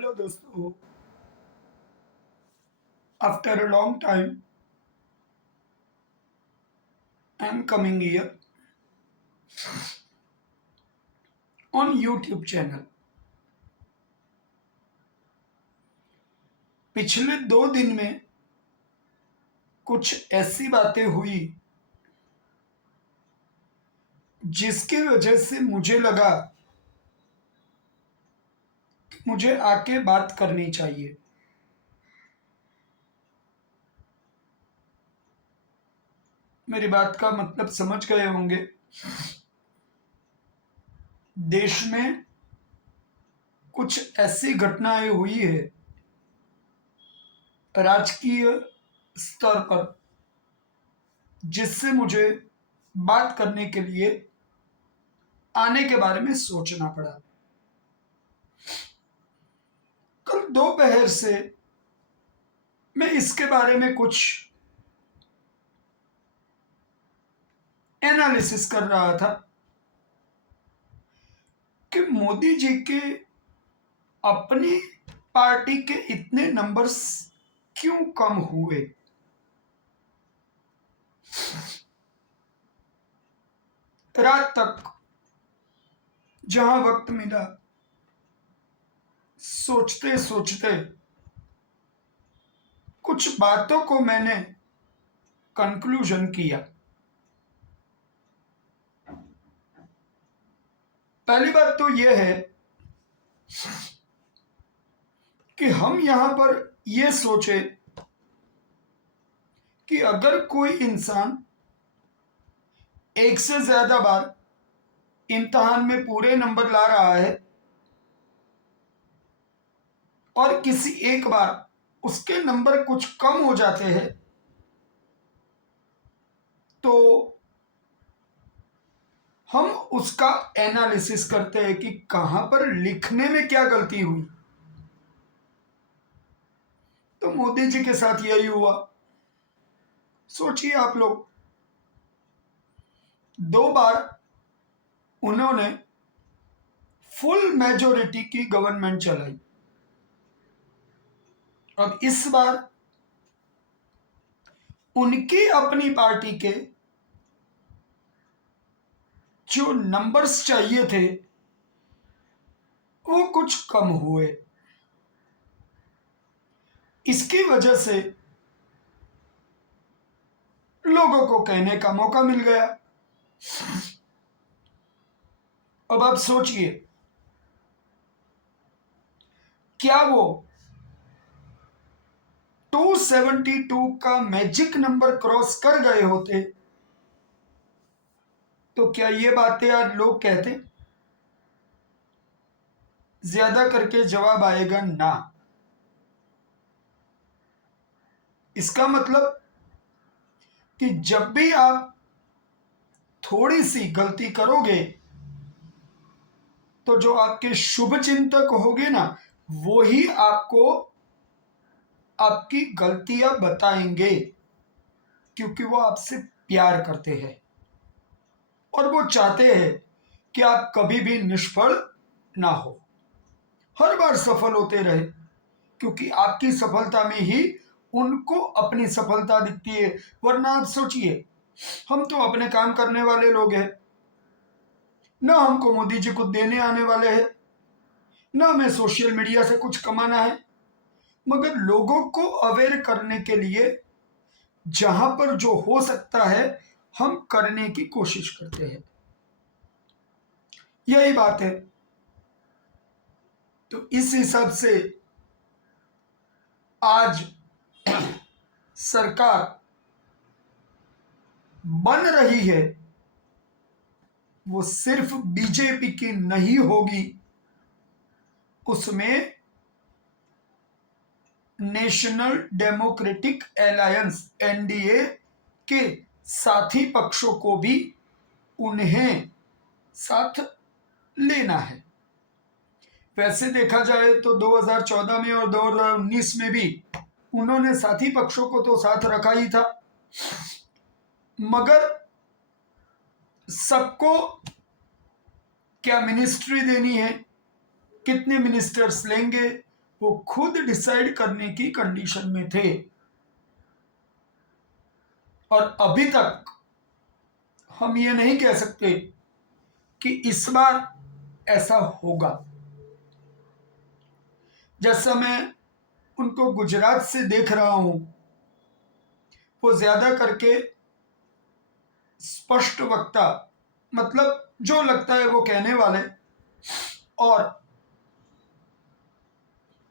Hello दोस्तों, after a long time I am coming here on YouTube channel. पिछले 2 दिन में कुछ ऐसी बातें हुई जिसकी वजह से मुझे लगा कि मुझे आके बात करनी चाहिए। मेरी बात का मतलब समझ गए होंगे। देश में कुछ ऐसी घटनाएं हुई है राजकीय स्तर पर जिससे मुझे बात करने के लिए आने के बारे में सोचना पड़ा। कल दोपहर से मैं इसके बारे में कुछ एनालिसिस कर रहा था कि मोदी जी के अपनी पार्टी के इतने नंबर्स क्यों कम हुए। रात तक जहां वक्त मिला सोचते सोचते कुछ बातों को मैंने कंक्लूजन किया। पहली बात तो यह है कि हम यहां पर यह सोचे कि अगर कोई इंसान एक से ज्यादा बार इम्तहान में पूरे नंबर ला रहा है और किसी एक बार उसके नंबर कुछ कम हो जाते हैं तो हम उसका एनालिसिस करते हैं कि कहां पर लिखने में क्या गलती हुई। तो मोदी जी के साथ यही हुआ। सोचिए आप लोग, 2 बार उन्होंने फुल मेजोरिटी की गवर्नमेंट चलाई। अब इस बार उनकी अपनी पार्टी के जो नंबर्स चाहिए थे वो कुछ कम हुए। इसकी वजह से लोगों को कहने का मौका मिल गया। अब आप सोचिए, क्या वो 272 का मैजिक नंबर क्रॉस कर गए होते तो क्या ये बातें आज लोग कहते? ज्यादा करके जवाब आएगा ना। इसका मतलब कि जब भी आप थोड़ी सी गलती करोगे तो जो आपके शुभ चिंतक होंगे ना वो ही आपको आपकी गलतियां बताएंगे, क्योंकि वो आपसे प्यार करते हैं और वो चाहते हैं कि आप कभी भी निष्फल ना हो, हर बार सफल होते रहे, क्योंकि आपकी सफलता में ही उनको अपनी सफलता दिखती है। वरना आप सोचिए, हम तो अपने काम करने वाले लोग हैं, ना हमको मोदी जी को देने आने वाले हैं, ना हमें सोशल मीडिया से कुछ कमाना है, मगर लोगों को अवेयर करने के लिए जहां पर जो हो सकता है हम करने की कोशिश करते हैं। यही बात है। तो इस हिसाब से आज सरकार बन रही है वो सिर्फ बीजेपी की नहीं होगी, उसमें नेशनल डेमोक्रेटिक अलायंस एनडीए के साथी पक्षों को भी उन्हें साथ लेना है। वैसे देखा जाए तो 2014 में और 2019 में भी उन्होंने साथी पक्षों को तो साथ रखा ही था, मगर सबको क्या मिनिस्ट्री देनी है, कितने मिनिस्टर्स लेंगे, वो खुद डिसाइड करने की कंडीशन में थे, और अभी तक हम ये नहीं कह सकते कि इस बार ऐसा होगा। जैसा मैं उनको गुजरात से देख रहा हूं, वो ज्यादा करके स्पष्ट वक्ता, मतलब जो लगता है वो कहने वाले, और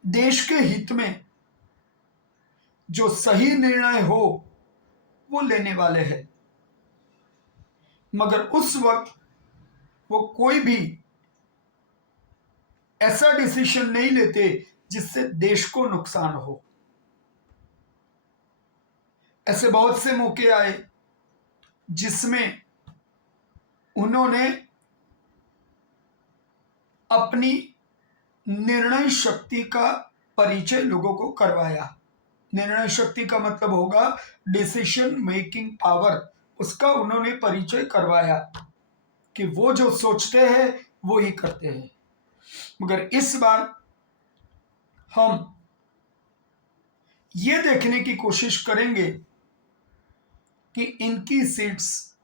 देश के हित में जो सही निर्णय हो वो लेने वाले हैं। मगर उस वक्त वो कोई भी ऐसा डिसीजन नहीं लेते जिससे देश को नुकसान हो। ऐसे बहुत से मौके आए जिसमें उन्होंने अपनी निर्णय शक्ति का परिचय लोगों को करवाया। निर्णय शक्ति का मतलब होगा डिसीजन मेकिंग पावर, उसका उन्होंने परिचय करवाया कि वो जो सोचते हैं वो ही करते हैं। मगर इस बार हम ये देखने की कोशिश करेंगे कि इनकी सीट्स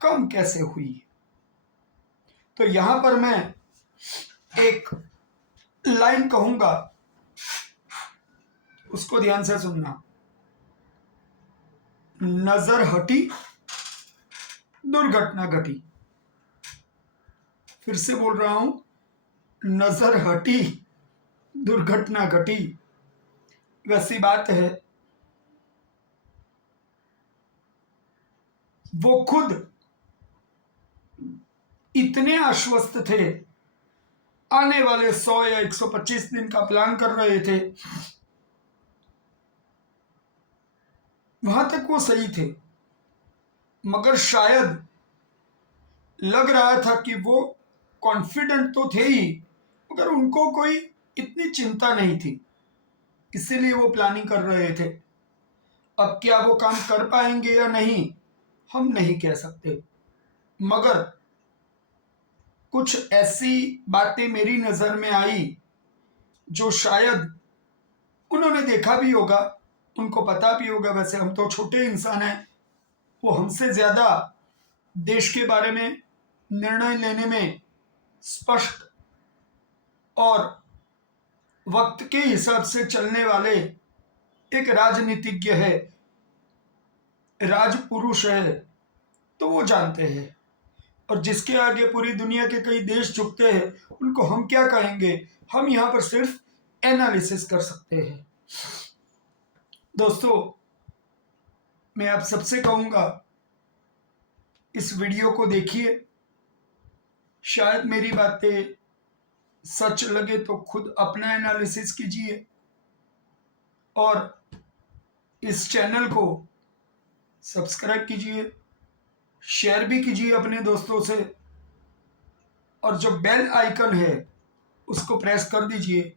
कम कैसे हुई। तो यहां पर मैं एक लाइन कहूंगा, उसको ध्यान से सुनना। नजर हटी, दुर्घटना घटी। फिर से बोल रहा हूं, नजर हटी, दुर्घटना घटी। वैसी बात है, वो खुद इतने आश्वस्त थे, आने वाले 100 या 125 दिन का प्लान कर रहे थे, वहां तक वो सही थे। मगर शायद लग रहा था कि वो कॉन्फिडेंट तो थे ही, मगर उनको कोई इतनी चिंता नहीं थी, इसीलिए वो प्लानिंग कर रहे थे। अब क्या वो काम कर पाएंगे या नहीं, हम नहीं कह सकते। मगर कुछ ऐसी बातें मेरी नजर में आई जो शायद उन्होंने देखा भी होगा, उनको पता भी होगा। वैसे हम तो छोटे इंसान हैं, वो हमसे ज्यादा देश के बारे में निर्णय लेने में स्पष्ट और वक्त के हिसाब से चलने वाले एक राजनीतिज्ञ है, राजपुरुष है, तो वो जानते हैं। और जिसके आगे पूरी दुनिया के कई देश झुकते हैं, उनको हम क्या कहेंगे। हम यहां पर सिर्फ एनालिसिस कर सकते हैं। दोस्तों, मैं आप सबसे कहूंगा, इस वीडियो को देखिए। शायद मेरी बातें सच लगे तो खुद अपना एनालिसिस कीजिए, और इस चैनल को सब्सक्राइब कीजिए, शेयर भी कीजिए अपने दोस्तों से, और जो बेल आइकन है उसको प्रेस कर दीजिए,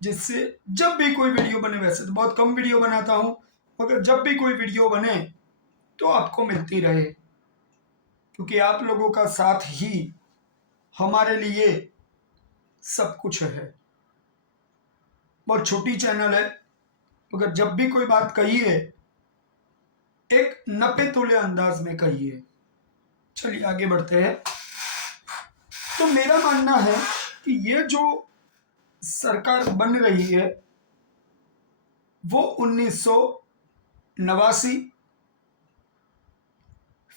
जिससे जब भी कोई वीडियो बने, वैसे तो बहुत कम वीडियो बनाता हूं, मगर जब भी कोई वीडियो बने तो आपको मिलती रहे। क्योंकि आप लोगों का साथ ही हमारे लिए सब कुछ है। बहुत छोटी चैनल है, मगर जब भी कोई बात कहिए, एक नपे तुले अंदाज में कहिए। चलिए आगे बढ़ते हैं। तो मेरा मानना है कि ये जो सरकार बन रही है वो 1989,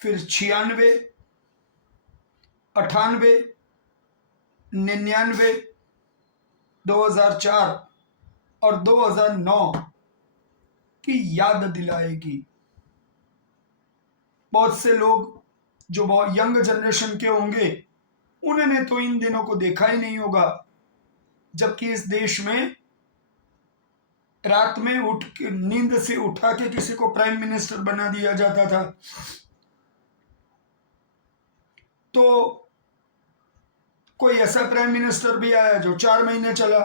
फिर 96, 98, 99, 2004 और 2009 की याद दिलाएगी। बहुत से लोग जो बहुत यंग जनरेशन के होंगे, उन्होंने तो इन दिनों को देखा ही नहीं होगा, जबकि इस देश में रात में उठ के नींद से उठा के किसी को प्राइम मिनिस्टर बना दिया जाता था। तो कोई ऐसा प्राइम मिनिस्टर भी आया जो 4 महीने चला,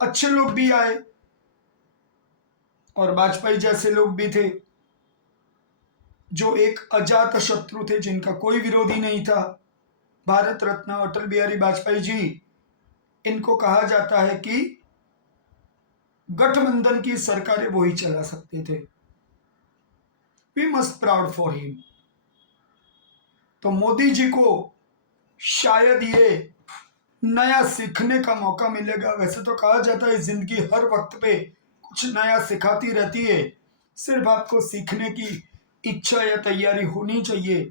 अच्छे लोग भी आए, और वाजपेयी जैसे लोग भी थे जो एक अजात शत्रु थे, जिनका कोई विरोधी नहीं था। भारत रत्न अटल बिहारी वाजपेयी जी, इनको कहा जाता है कि गठबंधन की सरकारें वही चला सकते थे। We must proud for him. तो मोदी जी को शायद ये नया सीखने का मौका मिलेगा। वैसे तो कहा जाता है जिंदगी हर वक्त पे कुछ नया सिखाती रहती है, सिर्फ आपको सीखने की इच्छा या तैयारी होनी चाहिए।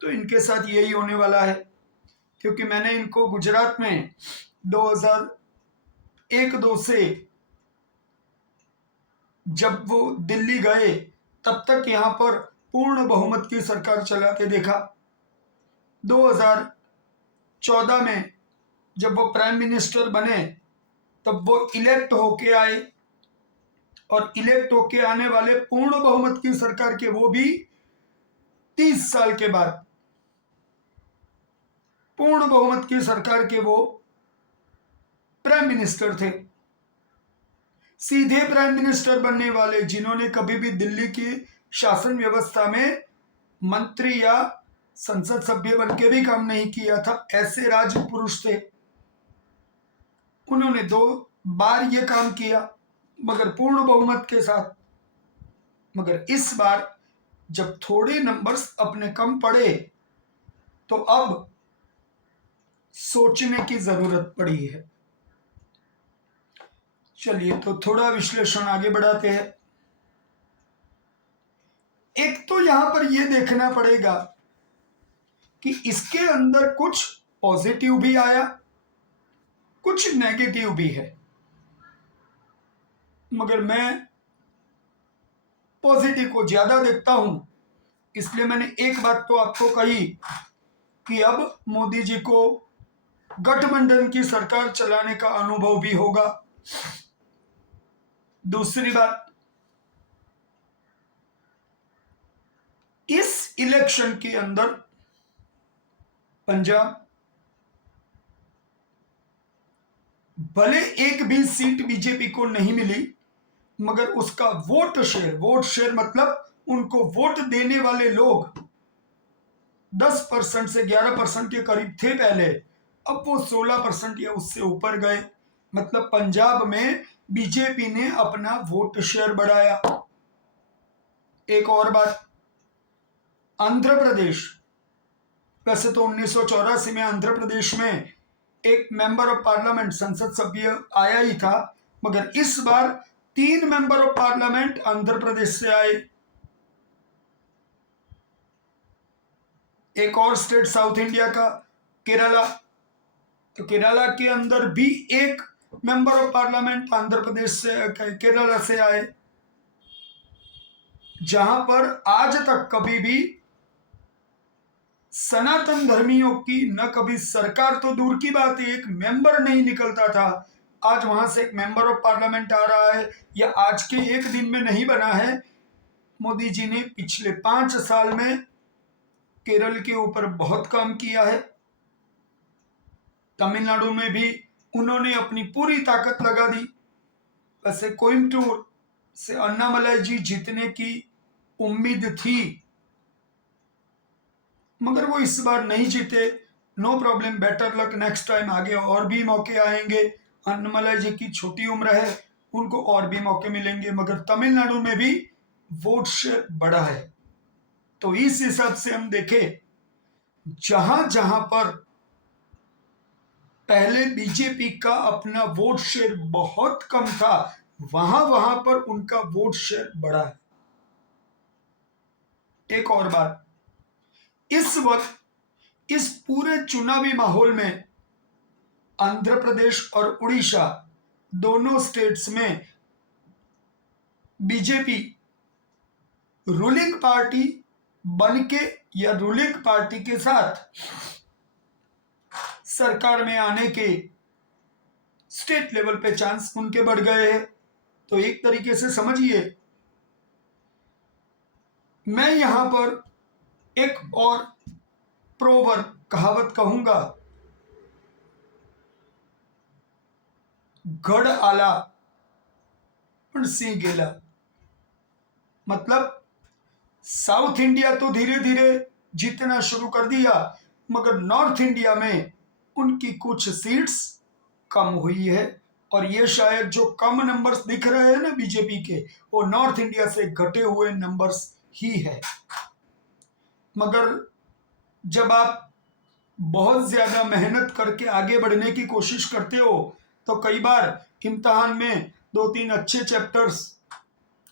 तो इनके साथ यही होने वाला है, क्योंकि मैंने इनको गुजरात में 2001-2 से जब वो दिल्ली गए तब तक यहाँ पर पूर्ण बहुमत की सरकार चलाते देखा। 2014 में जब वो प्राइम मिनिस्टर बने तब वो इलेक्ट होके आए, और इलेक्ट होके आने वाले पूर्ण बहुमत की सरकार के वो भी 30 साल के बाद पूर्ण बहुमत की सरकार के वो प्राइम मिनिस्टर थे। सीधे प्राइम मिनिस्टर बनने वाले, जिन्होंने कभी भी दिल्ली की शासन व्यवस्था में मंत्री या संसद सभ्य बन के भी काम नहीं किया था, ऐसे राज पुरुष थे। उन्होंने 2 बार ये काम किया, मगर पूर्ण बहुमत के साथ। मगर इस बार जब थोड़े नंबर्स अपने कम पड़े तो अब सोचने की जरूरत पड़ी है। चलिए तो थोड़ा विश्लेषण आगे बढ़ाते हैं। एक तो यहां पर यह देखना पड़ेगा कि इसके अंदर कुछ पॉजिटिव भी आया, कुछ नेगेटिव भी है, मगर मैं पॉजिटिव को ज्यादा देखता हूं। इसलिए मैंने एक बात तो आपको कही कि अब मोदी जी को गठबंधन की सरकार चलाने का अनुभव भी होगा। दूसरी बात, इस इलेक्शन के अंदर पंजाब भले एक भी सीट बीजेपी को नहीं मिली, मगर उसका वोट शेयर मतलब उनको वोट देने वाले लोग 10% से 11% के करीब थे पहले, अब वो 16% या उससे ऊपर गए। मतलब पंजाब में बीजेपी ने अपना वोट शेयर बढ़ाया। एक और बात, आंध्र प्रदेश, वैसे तो 1984 में आंध्र प्रदेश में एक मेंबर ऑफ पार्लियामेंट, संसद सभ्य आया ही था, मगर इस बार 3 member of parliament Andhra Pradesh से आए। एक और स्टेट साउथ इंडिया का केरला, तो केरला के अंदर भी एक member of parliament Andhra Pradesh से, केरला से आए। जहां पर आज तक कभी भी सनातन धर्मियों की न कभी सरकार तो दूर की बात है, एक मेंबर नहीं निकलता था, आज वहां से एक मेंबर ऑफ पार्लियामेंट आ रहा है। या आज के एक दिन में नहीं बना है। मोदी जी ने पिछले 5 साल में केरल के ऊपर बहुत काम किया है। तमिलनाडु में भी उन्होंने अपनी पूरी ताकत लगा दी। वैसे कोयम्बटूर से अन्नामलाई जी जीतने की उम्मीद थी, मगर वो इस बार नहीं जीते। No problem, better luck next time, आगे और भी मौके आएंगे। अन्नामलाई जी की छोटी उम्र है, उनको और भी मौके मिलेंगे। मगर तमिलनाडु में भी वोट शेयर बढ़ा है। तो इस हिसाब से हम देखें, जहां जहां पर पहले बीजेपी का अपना वोट शेयर बहुत कम था, वहां वहां पर उनका वोट शेयर बढ़ा है। एक और बात, इस वक्त इस पूरे चुनावी माहौल में आंध्र प्रदेश और उड़ीसा दोनों स्टेट्स में बीजेपी रूलिंग पार्टी बनके या रूलिंग पार्टी के साथ सरकार में आने के स्टेट लेवल पे चांस उनके बढ़ गए हैं। तो एक तरीके से समझिए, मैं यहां पर एक और प्रोवर्ब, कहावत कहूंगा, गढ़ आला पण सिंह गेला। मतलब साउथ इंडिया तो धीरे धीरे जीतना शुरू कर दिया, मगर नॉर्थ इंडिया में उनकी कुछ सीट्स कम हुई है और ये शायद जो कम नंबर्स दिख रहे हैं ना बीजेपी के, वो नॉर्थ इंडिया से घटे हुए नंबर्स ही है। मगर जब आप बहुत ज्यादा मेहनत करके आगे बढ़ने की कोशिश करते हो तो कई बार इम्तहान में 2-3 अच्छे चैप्टर्स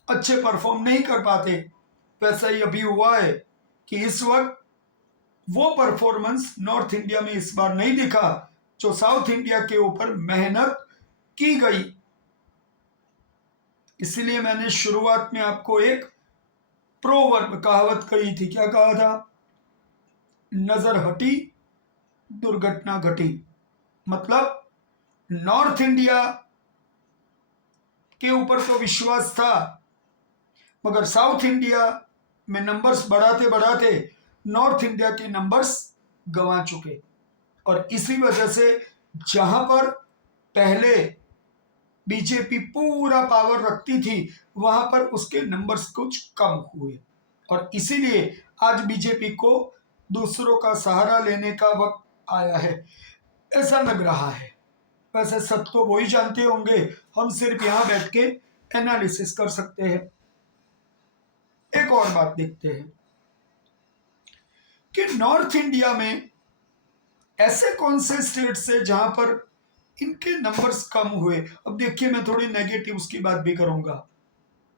अच्छे परफॉर्म नहीं कर पाते। वैसा ही अभी हुआ है कि इस वक्त वो परफॉर्मेंस नॉर्थ इंडिया में इस बार नहीं दिखा जो साउथ इंडिया के ऊपर मेहनत की गई। इसीलिए मैंने शुरुआत में आपको एक प्रोवर्ब कहावत कही थी। क्या कहा था? नजर हटी दुर्घटना घटी। मतलब नॉर्थ इंडिया के ऊपर तो विश्वास था, मगर साउथ इंडिया में नंबर्स बढ़ाते बढ़ाते नॉर्थ इंडिया के नंबर्स गंवा चुके। और इसी वजह से जहां पर पहले बीजेपी पूरा पावर रखती थी वहां पर उसके नंबर्स कुछ कम हुए, और इसीलिए आज बीजेपी को दूसरों का सहारा लेने का वक्त आया है, ऐसा लग रहा है। वैसे सब तो वही जानते होंगे, हम सिर्फ यहां बैठ के एनालिसिस कर सकते हैं। एक और बात देखते हैं कि नॉर्थ इंडिया में ऐसे कौन से स्टेट्स है जहां पर इनके नंबर्स कम हुए। अब देखिए, मैं थोड़ी नेगेटिव्स की बात भी करूंगा,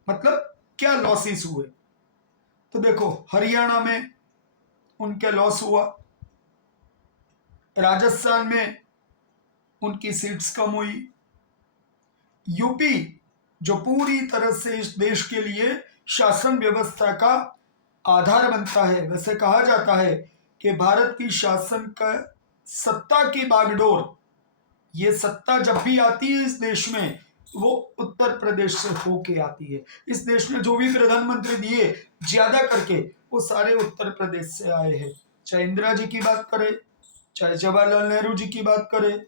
मतलब क्या लॉसेस हुए। तो देखो, हरियाणा में उनके लॉस हुआ, राजस्थान में उनकी सीट्स कम हुई, यूपी जो पूरी तरह से इस देश के लिए शासन व्यवस्था का आधार बनता है, वैसे कहा जाता है कि भारत की शासन का सत्ता की बागडोर, ये सत्ता जब भी आती है इस देश में वो उत्तर प्रदेश से होके आती है। इस देश में जो भी प्रधानमंत्री दिए ज्यादा करके वो सारे उत्तर प्रदेश से आए हैं। चाहे इंदिरा जी की बात करें, चाहे जवाहरलाल नेहरू जी की बात करें,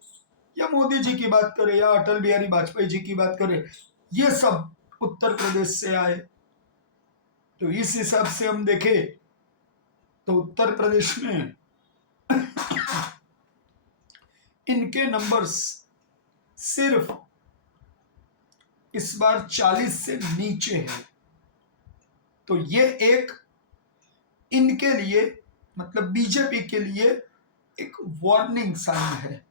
या मोदी जी की बात करें, या अटल बिहारी वाजपेयी जी की बात करें, ये सब उत्तर प्रदेश से आए। तो इस हिसाब से हम देखें तो उत्तर प्रदेश में इनके नंबर्स सिर्फ इस बार 40 से नीचे है। तो ये एक इनके लिए, मतलब बीजेपी के लिए एक वार्निंग साइन है।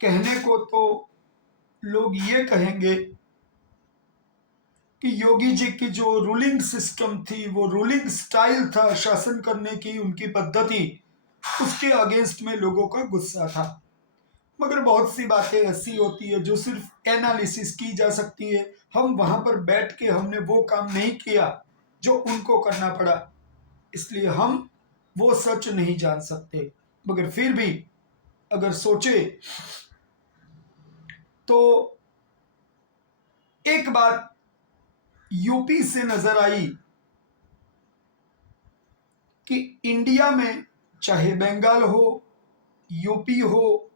कहने को तो लोग ये कहेंगे कि योगी जी की जो रूलिंग सिस्टम थी, वो रूलिंग स्टाइल था, शासन करने की उनकी पद्धति, उसके अगेंस्ट में लोगों का गुस्सा था। मगर बहुत सी बातें ऐसी होती है जो सिर्फ एनालिसिस की जा सकती है। हम वहां पर बैठ के हमने वो काम नहीं किया जो उनको करना पड़ा, इसलिए हम वो सच नहीं जान सकते। मगर फिर भी अगर सोचे तो एक बात यूपी से नजर आई कि इंडिया में चाहे बंगाल हो, यूपी हो,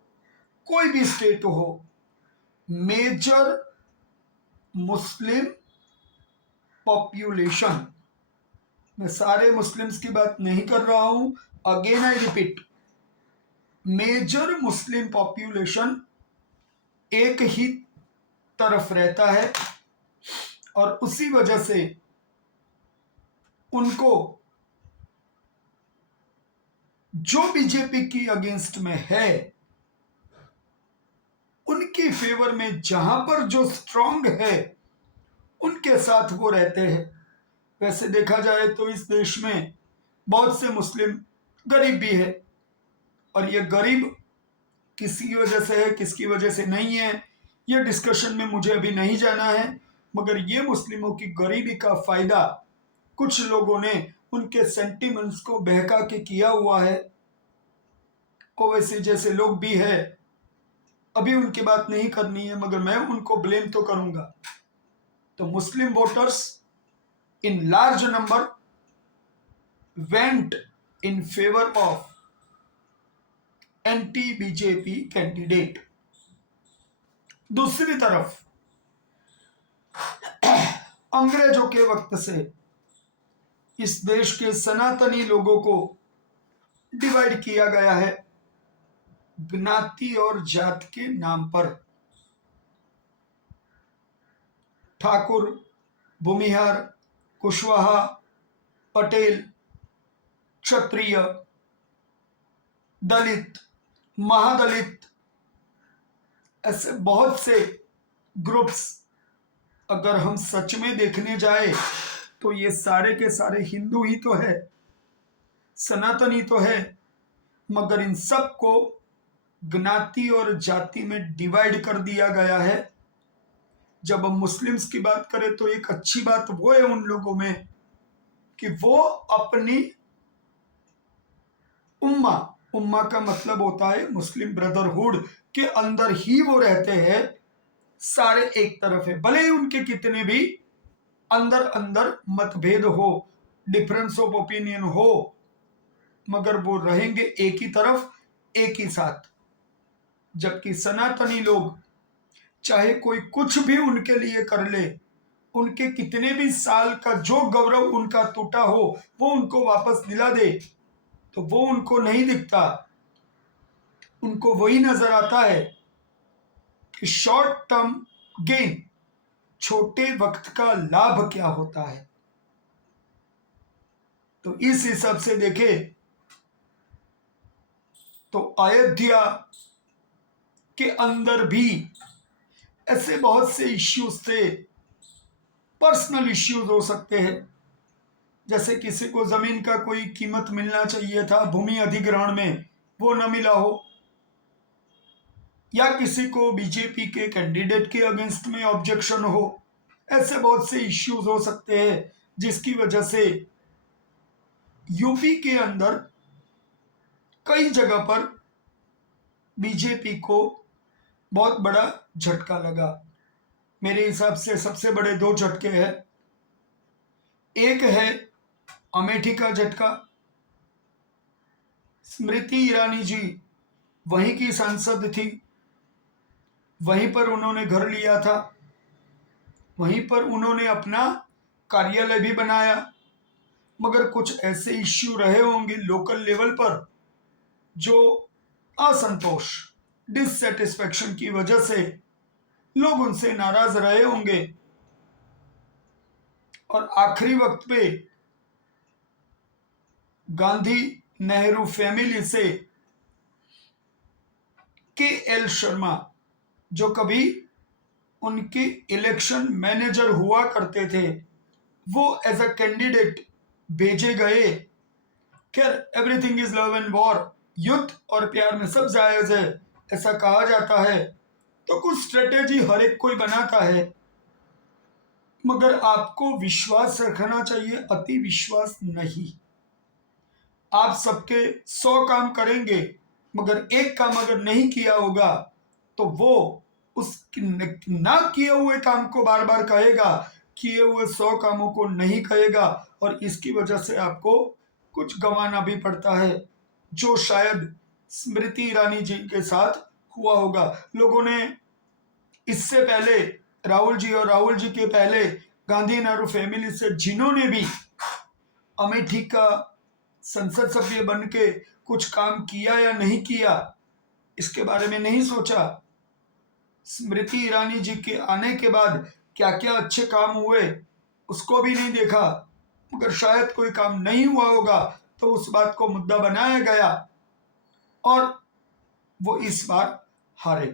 कोई भी स्टेट हो, मेजर मुस्लिम पॉपुलेशन, मैं सारे मुस्लिम्स की बात नहीं कर रहा हूं, again I repeat, major Muslim population एक ही तरफ रहता है, और उसी वजह से उनको जो बीजेपी की अगेंस्ट में है उनकी फेवर में जहां पर जो स्ट्रांग है उनके साथ वो रहते हैं। वैसे देखा जाए तो इस देश में बहुत से मुस्लिम गरीब भी है, और ये गरीब किसी वजह से है, किसकी वजह से नहीं है, ये डिस्कशन में मुझे अभी नहीं जाना है। मगर ये मुस्लिमों की गरीबी का फायदा कुछ लोगों ने उनके सेंटिमेंट्स को बहका के किया हुआ है। ओवैसी जैसे लोग भी है, अभी उनकी बात नहीं करनी है मगर मैं उनको ब्लेम तो करूंगा। तो Muslim voters in large number went in favour of anti BJP candidate. दूसरी तरफ अंग्रेजों के वक्त से इस देश के सनातनी लोगों को डिवाइड किया गया है ज्ञाति और जात के नाम पर। ठाकुर, भूमिहार, कुशवाहा, पटेल, क्षत्रिय, दलित, महादलित, ऐसे बहुत से ग्रुप्स अगर हम सच में देखने जाए तो ये सारे के सारे हिंदू ही तो है, सनातनी तो है, मगर इन सब को ज्ञाति और जाति में डिवाइड कर दिया गया है। जब हम मुस्लिम्स की बात करें तो एक अच्छी बात वो है उन लोगों में कि वो अपनी उम्मा, उम्मा का मतलब होता है मुस्लिम ब्रदरहुड के अंदर ही वो रहते हैं, सारे एक तरफ है, भले ही उनके कितने भी अंदर अंदर मतभेद हो, डिफरेंस ऑफ ओपिनियन हो, मगर वो रहेंगे एक ही तरफ, एक ही साथ। जबकि सनातनी लोग चाहे कोई कुछ भी उनके लिए कर ले, उनके कितने भी साल का जो गौरव उनका टूटा हो वो उनको वापस दिला दे, तो वो उनको नहीं दिखता। उनको वही नजर आता है कि शॉर्ट टर्म गेन, छोटे वक्त का लाभ क्या होता है। तो इस हिसाब से देखे तो अयोध्या के अंदर भी ऐसे बहुत से इश्यूज थे, पर्सनल इश्यूज हो सकते हैं, जैसे किसी को जमीन का कोई कीमत मिलना चाहिए था भूमि अधिग्रहण में, वो न मिला हो, या किसी को बीजेपी के कैंडिडेट के अगेंस्ट में ऑब्जेक्शन हो। ऐसे बहुत से इश्यूज हो सकते हैं जिसकी वजह से यूपी के अंदर कई जगह पर बीजेपी को बहुत बड़ा झटका लगा। मेरे हिसाब से सबसे बड़े दो झटके हैं। एक है अमेठी का झटका, स्मृति ईरानी जी वहीं की सांसद थी, वहीं पर उन्होंने घर लिया था, वहीं पर उन्होंने अपना कार्यालय भी बनाया, मगर कुछ ऐसे इश्यू रहे होंगे लोकल लेवल पर जो असंतोष, डिससेटिस्फेक्शन की वजह से लोग उनसे नाराज रहे होंगे, और आखिरी वक्त पे गांधी नेहरू फैमिली से के एल शर्मा, जो कभी उनके इलेक्शन मैनेजर हुआ करते थे, वो एज अ कैंडिडेट भेजे गए। खैर, everything is love and war, युद्ध और प्यार में सब जायज है, ऐसा कहा जाता है। तो कुछ स्ट्रेटेजी हर एक कोई बनाता है, मगर आपको विश्वास रखना चाहिए, अति विश्वास नहीं। आप सबके 100 काम करेंगे, मगर एक काम अगर नहीं किया होगा तो वो उस ना किए हुए काम को बार बार कहेगा, किए हुए 100 कामों को नहीं कहेगा, और इसकी वजह से आपको कुछ गंवाना भी पड़ता है, जो शायद स्मृति ईरानी जी के साथ हुआ होगा। लोगों ने इससे पहले राहुल जी और राहुल जी के पहले गांधी नेहरू फैमिली से जिन्होंने भी अमेठी का संसद सभ्य बन के कुछ काम किया या नहीं किया, इसके बारे में नहीं सोचा। स्मृति ईरानी जी के आने के बाद क्या क्या अच्छे काम हुए उसको भी नहीं देखा, मगर शायद कोई काम नहीं हुआ होगा तो उस बात को मुद्दा बनाया गया और वो इस बार हारे।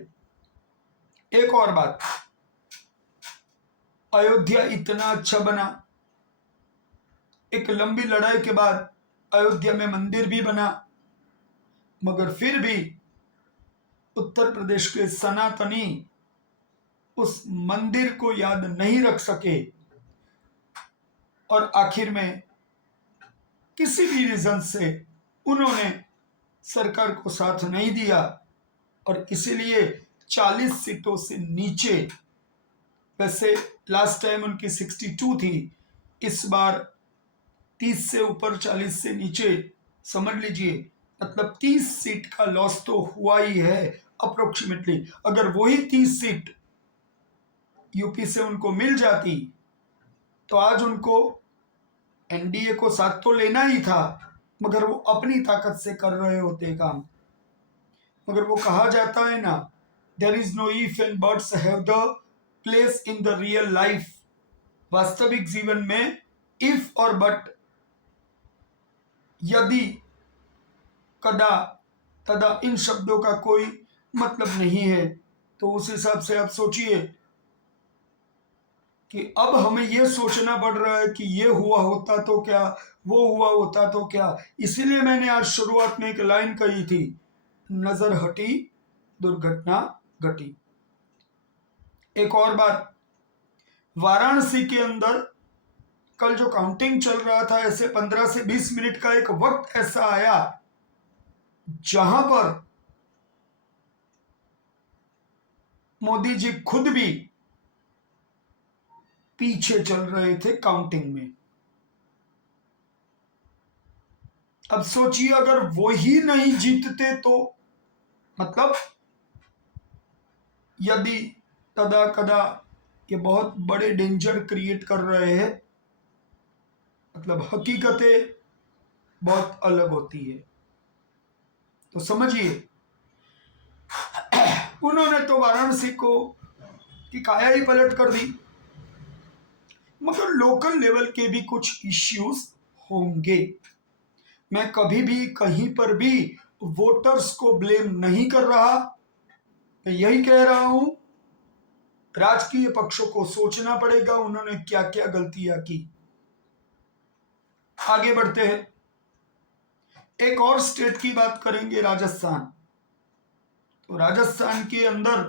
एक और बात, अयोध्या इतना अच्छा बना, एक लंबी लड़ाई के बाद अयोध्या में मंदिर भी बना, मगर फिर भी उत्तर प्रदेश के सनातनी उस मंदिर को याद नहीं रख सके, और आखिर में किसी भी रीजन से उन्होंने सरकार को साथ नहीं दिया, और इसीलिए 40 सीटों से नीचे, वैसे लास्ट टाइम उनकी 62 थी, इस बार 30 से ऊपर 40 से नीचे, समझ लीजिए मतलब 30 सीट का लॉस तो हुआ ही है अप्रोक्सीमेटली। अगर वही 30 सीट यूपी से उनको मिल जाती तो आज उनको एनडीए को साथ तो लेना ही था, मगर वो अपनी ताकत से कर रहे होते काम। मगर वो कहा जाता है ना, there is no if and buts have the place in the real life. वास्तविक जीवन में इफ और बट, यदि, कदा, तदा इन शब्दों का कोई मतलब नहीं है। तो उस हिसाब से आप सोचिए कि अब हमें यह सोचना पड़ रहा है कि ये हुआ होता तो क्या, वो हुआ होता तो क्या। इसीलिए मैंने आज शुरुआत में एक लाइन कही थी, नजर हटी दुर्घटना घटी। एक और बात, वाराणसी के अंदर कल जो काउंटिंग चल रहा था, ऐसे 15 से 20 मिनट का एक वक्त ऐसा आया जहां पर मोदी जी खुद भी पीछे चल रहे थे काउंटिंग में। अब सोचिए अगर वो ही नहीं जीतते तो, मतलब यदि, तदा, कदा, ये बहुत बड़े डेंजर क्रिएट कर रहे हैं। मतलब हकीकतें बहुत अलग होती है। तो समझिए, उन्होंने तो वाराणसी को की काया ही पलट कर दी। मगर लोकल लेवल के भी कुछ इश्यूज होंगे। मैं कभी भी कहीं पर भी वोटर्स को ब्लेम नहीं कर रहा। मैं यही कह रहा हूं, राजकीय पक्षों को सोचना पड़ेगा उन्होंने क्या क्या गलतियां की। आगे बढ़ते हैं, एक और स्टेट की बात करेंगे, राजस्थान। तो राजस्थान के अंदर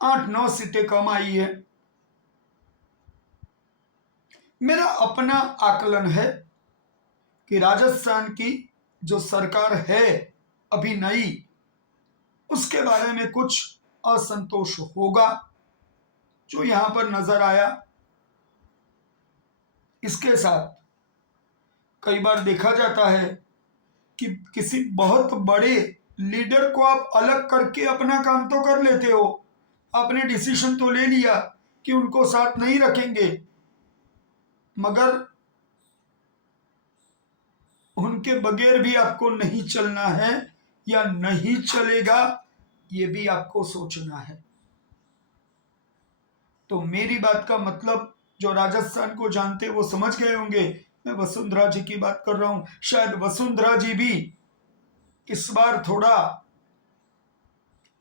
8-9 सीटें कम आई है। मेरा अपना आकलन है कि राजस्थान की जो सरकार है अभी नई, उसके बारे में कुछ असंतोष होगा जो यहां पर नजर आया। इसके साथ कई बार देखा जाता है कि किसी बहुत बड़े लीडर को आप अलग करके अपना काम तो कर लेते हो, आपने डिसीजन तो ले लिया कि उनको साथ नहीं रखेंगे, मगर उनके बगैर भी आपको नहीं चलना है या नहीं चलेगा, ये भी आपको सोचना है। तो मेरी बात का मतलब जो राजस्थान को जानते वो समझ गए होंगे। मैं वसुंधरा जी की बात कर रहा हूं। शायद वसुंधरा जी भी इस बार थोड़ा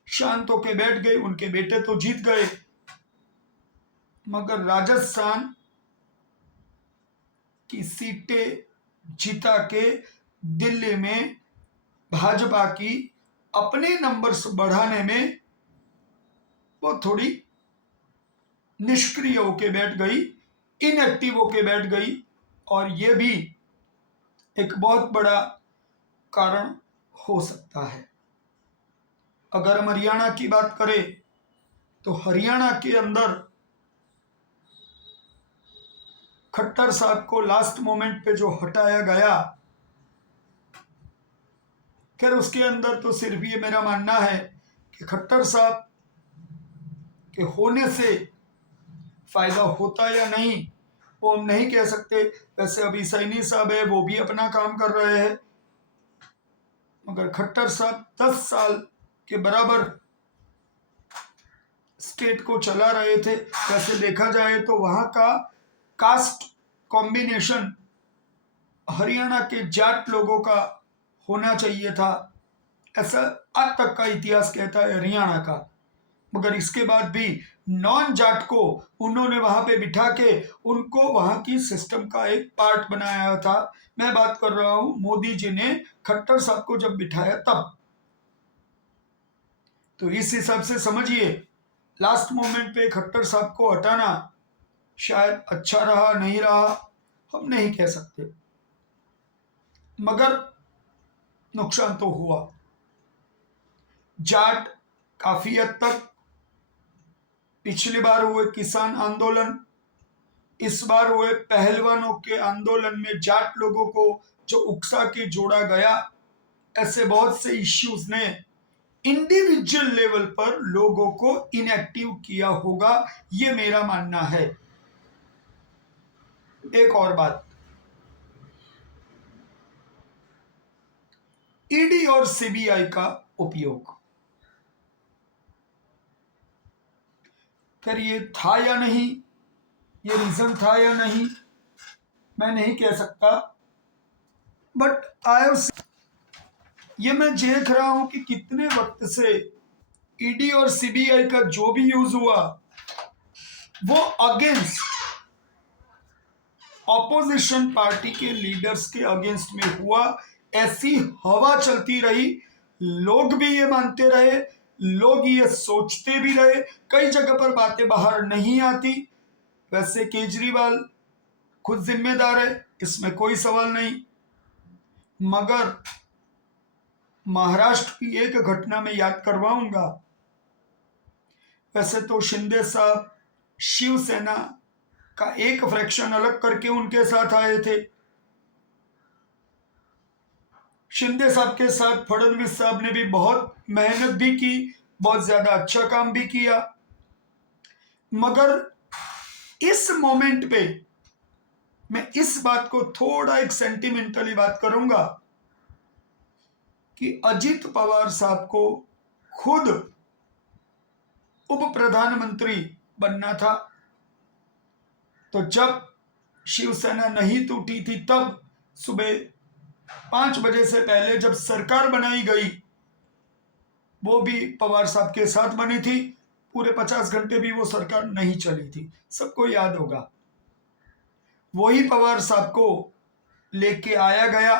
शांत होके बैठ गए, उनके बेटे तो जीत गए, मगर राजस्थान की सीटें जीता के दिल्ली में भाजपा की अपने नंबर्स बढ़ाने में वो थोड़ी निष्क्रिय होके बैठ गई, इनएक्टिव होके बैठ गई। और ये भी एक बहुत बड़ा कारण हो सकता है। अगर हम हरियाणा की बात करें तो हरियाणा के अंदर खट्टर साहब को लास्ट मोमेंट पे जो हटाया गया, खैर उसके अंदर तो सिर्फ ये मेरा मानना है कि खट्टर साहब के होने से फायदा होता या नहीं वो हम नहीं कह सकते। वैसे अभी सैनी साहब है, वो भी अपना काम कर रहे हैं, मगर खट्टर साहब 10 साल के बराबर स्टेट को चला रहे थे। वैसे देखा जाए तो वहां का कास्ट कॉम्बिनेशन हरियाणा के जाट लोगों का होना चाहिए था, ऐसा आज तक का इतिहास कहता है हरियाणा का। मगर इसके बाद भी नॉन जाट को उन्होंने वहां पे बिठा के उनको वहां की सिस्टम का एक पार्ट बनाया था। मैं बात कर रहा हूं मोदी जी ने खट्टर साहब को जब बिठाया तब। तो इस हिसाब से समझिए, लास्ट मोमेंट पे खट्टर साहब को हटाना शायद अच्छा रहा, नहीं रहा हम नहीं कह सकते, मगर नुकसान तो हुआ। जाट काफी हद तक, पिछली बार हुए किसान आंदोलन, इस बार हुए पहलवानों के आंदोलन में जाट लोगों को जो उकसा के जोड़ा गया, ऐसे बहुत से इश्यूज ने इंडिविजुअल लेवल पर लोगों को इनएक्टिव किया होगा, ये मेरा मानना है। एक और बात, ईडी और सीबीआई का उपयोग, फिर ये था या नहीं, ये रीजन था या नहीं, मैं नहीं कह सकता, बट ये मैं देख रहा हूं कि कितने वक्त से ईडी और सीबीआई का जो भी यूज हुआ वो अगेंस्ट ऑपोजिशन पार्टी के लीडर्स के अगेंस्ट में हुआ। ऐसी हवा चलती रही, लोग भी ये मानते रहे, लोग ये सोचते भी रहे, कई जगह पर बातें बाहर नहीं आती। वैसे केजरीवाल खुद जिम्मेदार है, इसमें कोई सवाल नहीं, मगर महाराष्ट्र की एक घटना में याद करवाऊंगा। वैसे तो शिंदे साहब शिवसेना का एक फ्रैक्शन अलग करके उनके साथ आए थे। शिंदे साहब के साथ फडणवीस साहब ने भी बहुत मेहनत भी की, बहुत ज्यादा अच्छा काम भी किया, मगर इस मोमेंट पे मैं इस बात को थोड़ा एक सेंटिमेंटली बात करूंगा कि अजित पवार साहब को खुद उप प्रधानमंत्री बनना था। तो जब शिवसेना नहीं टूटी थी, तब सुबह 5 बजे से पहले जब सरकार बनाई गई, वो भी पवार साहब के साथ बनी थी। पूरे 50 घंटे भी वो सरकार नहीं चली थी, सबको याद होगा। वही पवार साहब को लेके आया गया,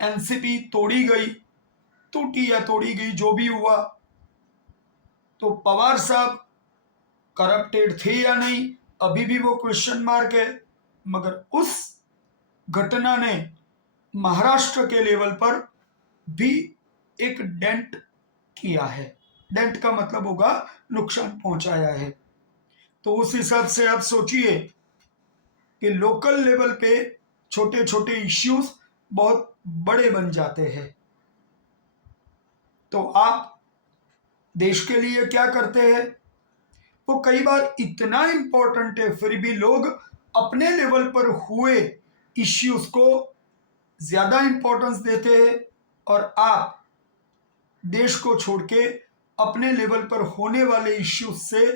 एनसीपी तोड़ी गई, टूटी या तोड़ी गई जो भी हुआ। तो पवार साहब करप्टेड थे या नहीं, अभी भी वो क्वेश्चन मार्क है, मगर उस घटना ने महाराष्ट्र के लेवल पर भी एक डेंट किया है। डेंट का मतलब होगा नुकसान पहुंचाया है। तो उस हिसाब से आप सोचिए कि लोकल लेवल पे छोटे छोटे इश्यूज बहुत बड़े बन जाते हैं। तो आप देश के लिए क्या करते हैं, वो कई बार इतना इंपॉर्टेंट है, फिर भी लोग अपने लेवल पर हुए इश्यूज को ज्यादा इंपॉर्टेंस देते हैं, और आप देश को छोड़ के अपने लेवल पर होने वाले इश्यूज से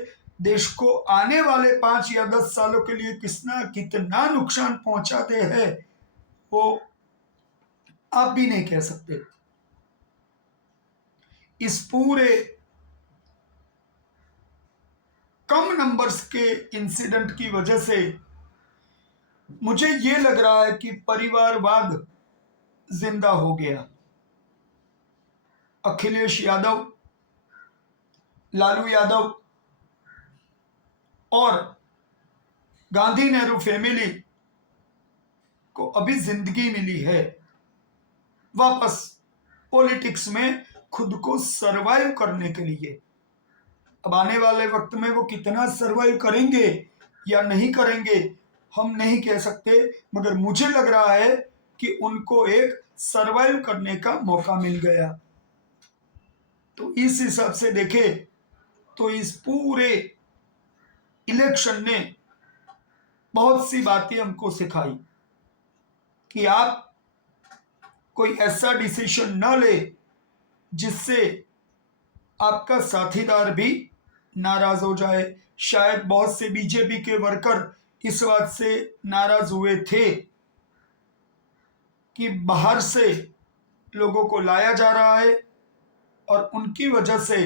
देश को आने वाले 5 या 10 सालों के लिए कितना नुकसान पहुंचाते हैं, वो आप भी नहीं कह सकते। इस पूरे कम नंबर्स के इंसिडेंट की वजह से मुझे ये लग रहा है कि परिवारवाद जिंदा हो गया। अखिलेश यादव, लालू यादव और गांधी नेहरू फैमिली को अभी जिंदगी मिली है वापस पॉलिटिक्स में खुद को सरवाइव करने के लिए। अब आने वाले वक्त में वो कितना सरवाइव करेंगे या नहीं करेंगे हम नहीं कह सकते, मगर मुझे लग रहा है कि उनको एक सरवाइव करने का मौका मिल गया। तो इस हिसाब से देखे तो इस पूरे इलेक्शन ने बहुत सी बातें हमको सिखाई कि आप कोई ऐसा डिसीजन न ले जिससे आपका साथीदार भी नाराज हो जाए। शायद बहुत से बीजेपी के वर्कर इस बात से नाराज हुए थे कि बाहर से लोगों को लाया जा रहा है और उनकी वजह से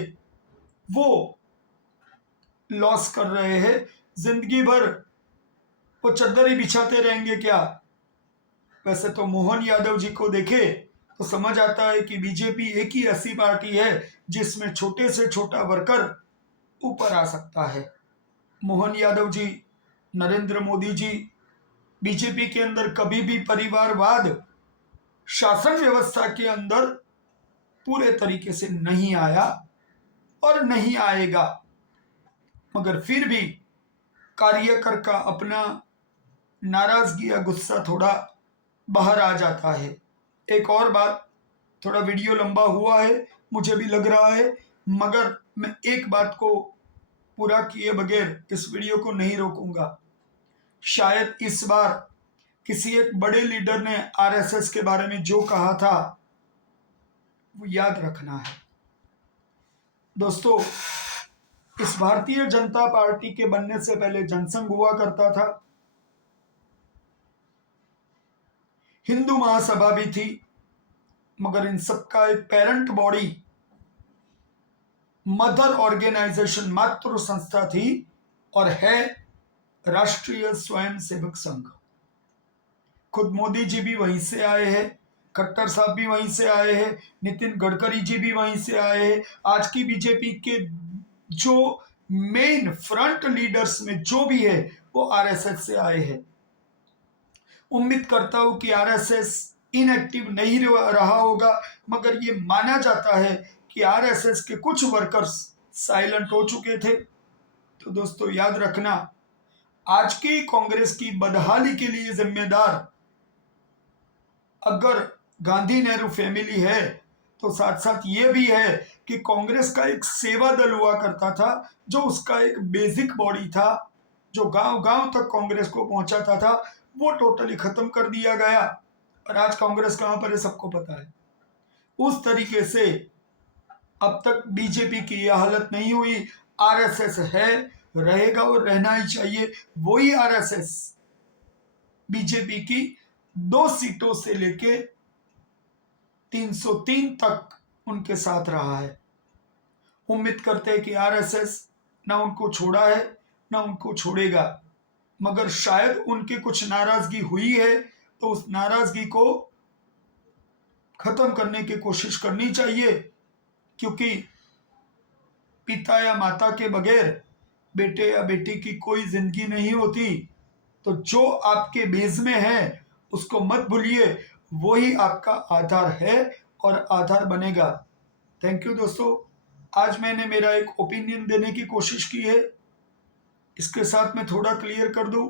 वो लॉस कर रहे हैं। जिंदगी भर वो चद्दर ही बिछाते रहेंगे क्या। वैसे तो मोहन यादव जी को देखे तो समझ आता है कि बीजेपी एक ही ऐसी पार्टी है जिसमें छोटे से छोटा वर्कर ऊपर आ सकता है। मोहन यादव जी, नरेंद्र मोदी जी, बीजेपी के अंदर कभी भी परिवारवाद शासन व्यवस्था के अंदर पूरे तरीके से नहीं आया और नहीं आएगा, मगर फिर भी कार्यकर का अपना नाराजगी या गुस्सा थोड़ा बाहर आ जाता है। एक और बात, थोड़ा वीडियो लंबा हुआ है मुझे भी लग रहा है, मगर मैं एक बात को पूरा किए बगैर इस वीडियो को नहीं रोकूंगा। शायद इस बार किसी एक बड़े लीडर ने आरएसएस के बारे में जो कहा था वो याद रखना है। दोस्तों, इस भारतीय जनता पार्टी के बनने से पहले जनसंघ हुआ करता था, हिंदू महासभा भी थी, मगर इन सबका एक पेरेंट बॉडी, मदर ऑर्गेनाइजेशन, मातृ संस्था थी और है राष्ट्रीय स्वयंसेवक संघ। खुद मोदी जी भी वहीं से आए हैं, खट्टर साहब भी वहीं से आए हैं, नितिन गडकरी जी भी वहीं से आए हैं। आज की बीजेपी के जो मेन फ्रंट लीडर्स में जो भी है वो आरएसएस से आए हैं। उम्मीद करता हूं कि आरएसएस इनएक्टिव नहीं रहा होगा, मगर ये माना जाता है कि आरएसएस के कुछ वर्कर्स साइलेंट हो चुके थे। तो दोस्तों याद रखना, आज की कांग्रेस की बदहाली के लिए जिम्मेदार अगर गांधी नेहरू फैमिली है, तो साथ साथ ये भी है कि कांग्रेस का एक सेवा दल हुआ करता था, जो उसका एक बेसिक बॉडी था, जो गांव गांव तक कांग्रेस को पहुंचाता था, वो टोटली खत्म कर दिया गया। और आज कांग्रेस कहां पर है सबको पता है। उस तरीके से अब तक बीजेपी की यह हालत नहीं हुई। आरएसएस है, रहेगा और रहना ही चाहिए। वही आरएसएस बीजेपी की 2 सीटों से लेके 303 तक उनके साथ रहा है। उम्मीद करते हैं कि आरएसएस ना उनको छोड़ा है ना उनको छोड़ेगा, मगर शायद उनके कुछ नाराजगी हुई है, तो उस नाराजगी को खत्म करने की कोशिश करनी चाहिए, क्योंकि पिता या माता के बगैर बेटे या बेटी की कोई जिंदगी नहीं होती। तो जो आपके बेज में है उसको मत भूलिए, वही आपका आधार है और आधार बनेगा। थैंक यू दोस्तों, आज मैंने मेरा एक ओपिनियन देने की कोशिश की है। इसके साथ मैं थोड़ा क्लियर कर दूं,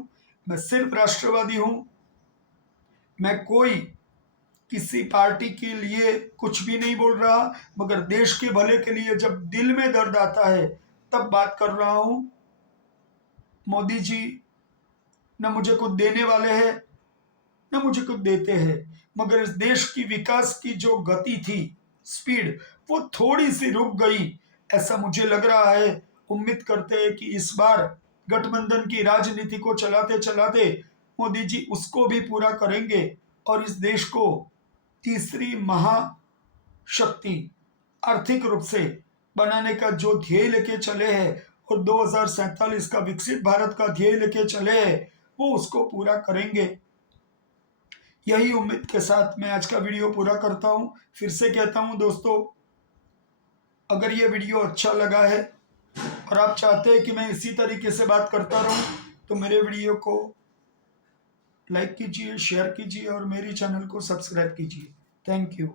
मैं सिर्फ राष्ट्रवादी हूं। मैं कोई किसी पार्टी के लिए कुछ भी नहीं बोल रहा, मगर देश के भले के लिए जब दिल में दर्द आता है तब बात कर रहा हूं। मोदी जी न मुझे कुछ देने वाले हैं न मुझे कुछ देते हैं, मगर इस देश की विकास की जो गति थी, स्पीड, वो थोड़ी सी रुक गई, ऐसा मुझे लग रहा है। उम्मीद करते हैं कि इस बार गठबंधन की राजनीति को चलाते चलाते मोदी जी उसको भी पूरा करेंगे और इस देश को तीसरी महाशक्ति आर्थिक रूप से बनाने का जो ध्येय लेके चले हैं और 2047 का विकसित भारत का ध्येय लेके चले हैं, वो उसको पूरा करेंगे। यही उम्मीद के साथ मैं आज का वीडियो पूरा करता हूं। फिर से कहता हूं दोस्तों, अगर ये वीडियो अच्छा लगा है और आप चाहते हैं कि मैं इसी तरीके से बात करता रहूं, तो मेरे वीडियो को लाइक कीजिए, शेयर कीजिए और मेरी चैनल को सब्सक्राइब कीजिए। Thank you.